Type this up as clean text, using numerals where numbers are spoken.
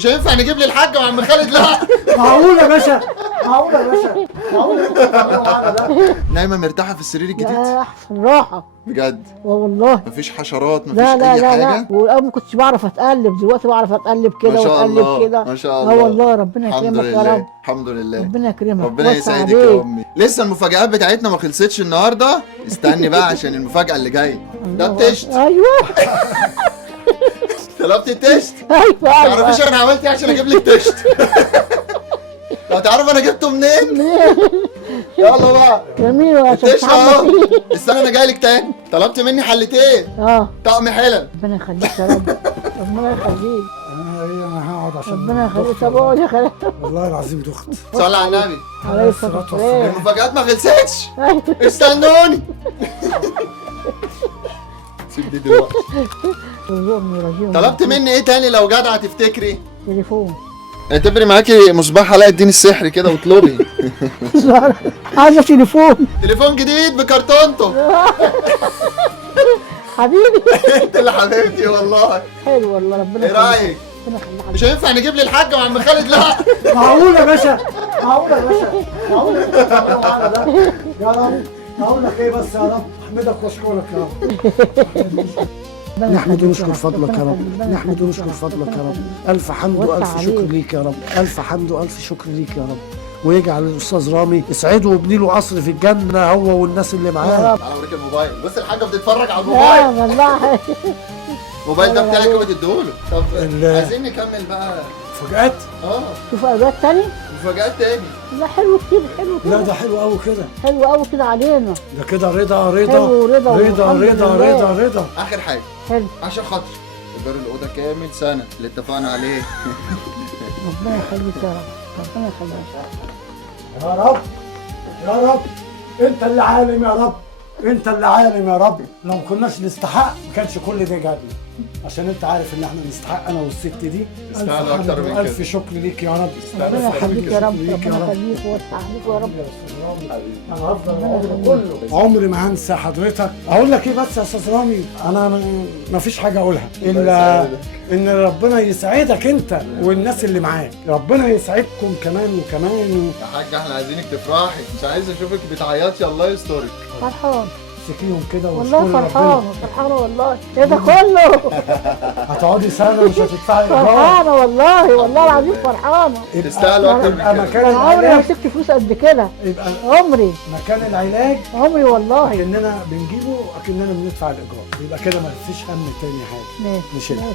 مش هينفع نجيب لي الحاج مع عم خالد، لا. معقول يا باشا، معقول يا باشا، معقول ده. نايمه مرتاحه في السرير الجديد يا احسن راحه بجد؟ والله. مفيش حشرات، مفيش لا لا اي لا حاجه؟ لا، والاول ما كنتش بعرف اتقلب، دلوقتي بعرف اتقلب ما كده شاء واتقلب الله كده. ما شاء الله. اه والله، ربنا الحمد يكرمك يا لله رب. الحمد لله. ربنا يكرمك، ربنا وسع يسعدك يا عليك. امي. لسه المفاجآت بتاعتنا ما خلصتش النهارده، استني بقى عشان المفاجأة اللي جايه. ده التشت. ايوه طلبت التشت. ايوه تعرفيش انا عملت ايه عشان اجيب لك تشت؟ لو تعرف انا جبته منين؟ يلا بقى. جميل عشان التشت تحمل اهو. فيه. استنى انا جاي لك تاني. طلبت مني حلتين طقم حلل. ربنا يخليك يا رب، ربنا يخليك، انا هقعد عشان ربنا يخليك. طب اقعد يا خالد. والله العظيم دخت. صلي على النبي. عليه الصلاه والسلام. المفاجآت ما خلصتش. ايوه استنوني. سيب دي دلوقتي. رزقني رجيم. طلبت مني ايه تاني لو جدعه تفتكري؟ تليفون. اعتبري معاكي مصباح علاء الدين السحري كده واطلبي. عايزه تليفون تليفون جديد بكرتونته. حبيبي. انت اللي حبيبتي والله. حلو والله، ربنا ايه رايك؟ ربنا يخليك. مش هينفع نجيب لي الحاج مع عم خالد، لا. معقول يا باشا، معقول يا باشا، معقول ده. يا رب اقول لك ايه بس، يا رب احمدك واشكرك يا رب. نحمد ونشكر فضلك يا رب، نحمد ونشكر فضلك يا رب. الف حمد والف شكر ليك يا رب، الف حمد والف شكر ليك يا رب. ويجعل الاستاذ رامي يسعده ويبني له قصر في الجنه هو والناس اللي معاه. تعالى اوريك الموبايل. بص الحاجه بتتفرج على لا الموبايل. والله. الموبايل ده بتاعك وبتديهوله. طب عايزين نكمل بقى. مفاجآت؟ شوف اوقات تاني. مفاجآت تاني. لا حلو كده، حلو كده. لا ده حلو قوي كده، حلو قوي كده علينا. ده كده رضا رضا حلو، رضا رضا والحمد رضا لله. رضا رضا. اخر حاجه حلو. عشان خاطر ايجار الاوضه كامل سنه اللي اتفقنا عليه. ربنا يخليك يا رب، ربنا يخليك. يا رب يا رب انت اللي عالم يا رب، انت اللي عالم يا رب. لو ما كناش نستحق ما كانش كل ده جالنا، عشان انت عارف ان احنا نستحق انا والست دي. تستاهلوا اكتر من الف كده. شكر ليك يا رب. ربنا يخليك يا رب، ليك يا ربنا رب. يخليك ويوسع عليك يا رب. انا هفضل العمر كله عمري ما هنسى حضرتك. اقول لك ايه بس يا استاذ رامي، انا ما فيش حاجه اقولها الا ان ربنا يسعدك انت والناس اللي معاك، ربنا يسعدكم كمان وكمان. يا حاج احنا عايزينك تفرحي، مش عايز اشوفك بتعيطي. الله يسترك. فرحان سكيهم كده والله، واشكروا فرحانة ربنا. فرحانة والله. ايه ده كله؟ هتقعدي سنه مش هتدفعي ايجار. فرحانة والله، والله العظيم فرحانة. تستاهلوا اكتر من يبقى كده. مكان انا عمري ما العلاج، مسكت فلوس قد كده، يبقى عمري مكان العلاج عمري والله. اكننا بنجيبه اكننا بندفع الايجار، يبقى كده ما فيش هم تاني حاجه. ماشي مش